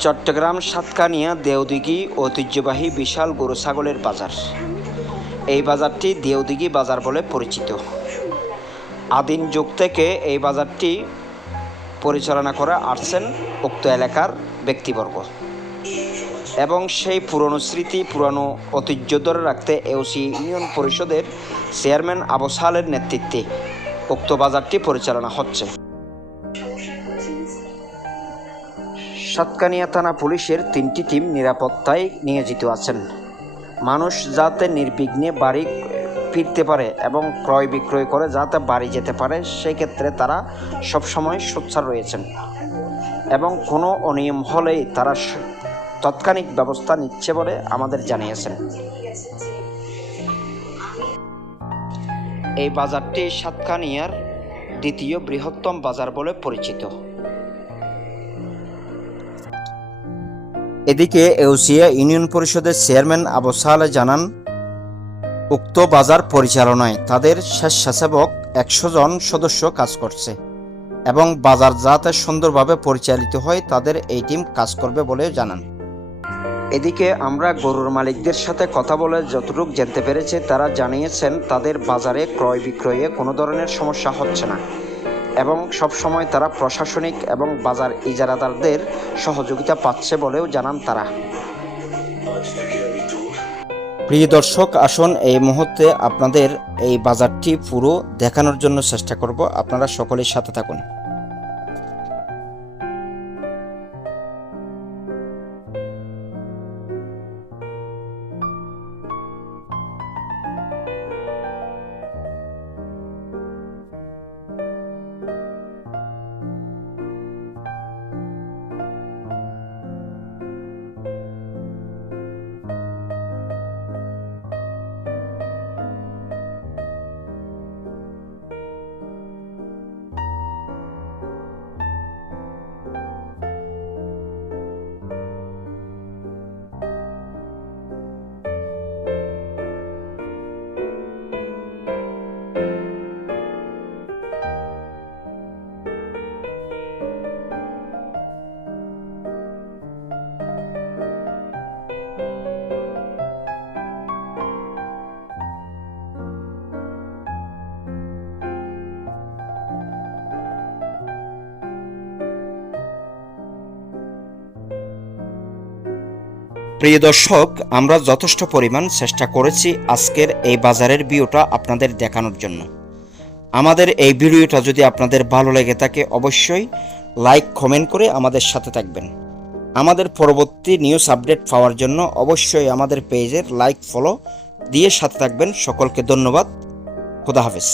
চট্টগ্রাম, সাতকানিয়া, দেওদিঘি, ঐতিহ্যবাহী বিশাল গরু ছাগলের বাজার। এই বাজারটি দেওদিঘি বাজার বলে পরিচিত। আদিম যুগ থেকে এই বাজারটি পরিচালনা করে আসছেন উক্ত এলাকার ব্যক্তিবর্গ। এবং সেই পুরনো স্মৃতি, পুরনো ঐতিহ্য ধরে রাখতে এওসি ইউনিয়ন পরিষদের চেয়ারম্যান আবু সালের নেতৃত্বে উক্ত বাজারটি পরিচালনা হচ্ছে। সাতকানিয়া থানা পুলিশের তিনটি টিম নিরাপত্তায় নিয়োজিত আছেন। মানুষ যাতে নির্বিঘ্নে বাড়ি ফিরতে পারে এবং ক্রয় বিক্রয় করে যাতে বাড়ি যেতে পারে সেই ক্ষেত্রে তারা সবসময় সোচ্চার রয়েছেন এবং কোনো অনিয়ম হলেই তারা তাৎক্ষণিক ব্যবস্থা নিচ্ছে বলে আমাদের জানিয়েছেন। এই বাজারটি সাতকানিয়ার দ্বিতীয় বৃহত্তম বাজার বলে পরিচিত। এদিকে এউসিয়া ইউনিয়ন পরিষদের চেয়ারম্যান আবু সালে জানান, উক্ত বাজার পরিচালনায় তাদের স্বেচ্ছাসেবক একশো জন সদস্য কাজ করছে এবং বাজার যাতে সুন্দরভাবে পরিচালিত হয়, তাদের এই টিম কাজ করবে বলে জানান। এদিকে আমরা গরুর মালিকদের সাথে কথা বলে যতটুকু জানতে পেরেছি, তারা জানিয়েছেন, তাদের বাজারে ক্রয় বিক্রয়ে কোনো ধরনের সমস্যা হচ্ছে না। এবং সবসময় তারা প্রশাসনিক এবং বাজার ইজারাদারদের সহযোগিতা পাচ্ছে বলেও জানান তারা। প্রিয় দর্শক, আসুন এই মুহূর্তে আপনাদের এই বাজারটি পুরো দেখানোর জন্য চেষ্টা করব। আপনারা সকলের সাথে থাকুন। প্রিয় দর্শক, আমরা যথেষ্ট পরিমাণ চেষ্টা করেছি আজকের এই বাজারের ভিউটা আপনাদের দেখানোর জন্য। আমাদের এই ভিডিওটা যদি আপনাদের ভালো লেগে থাকে, অবশ্যই লাইক, কমেন্ট করে আমাদের সাথে থাকবেন। আমাদের পরবর্তী নিউজ আপডেট পাওয়ার জন্য অবশ্যই আমাদের পেজের লাইক, ফলো দিয়ে সাথে থাকবেন। সকলকে ধন্যবাদ। খুদা হাফেজ।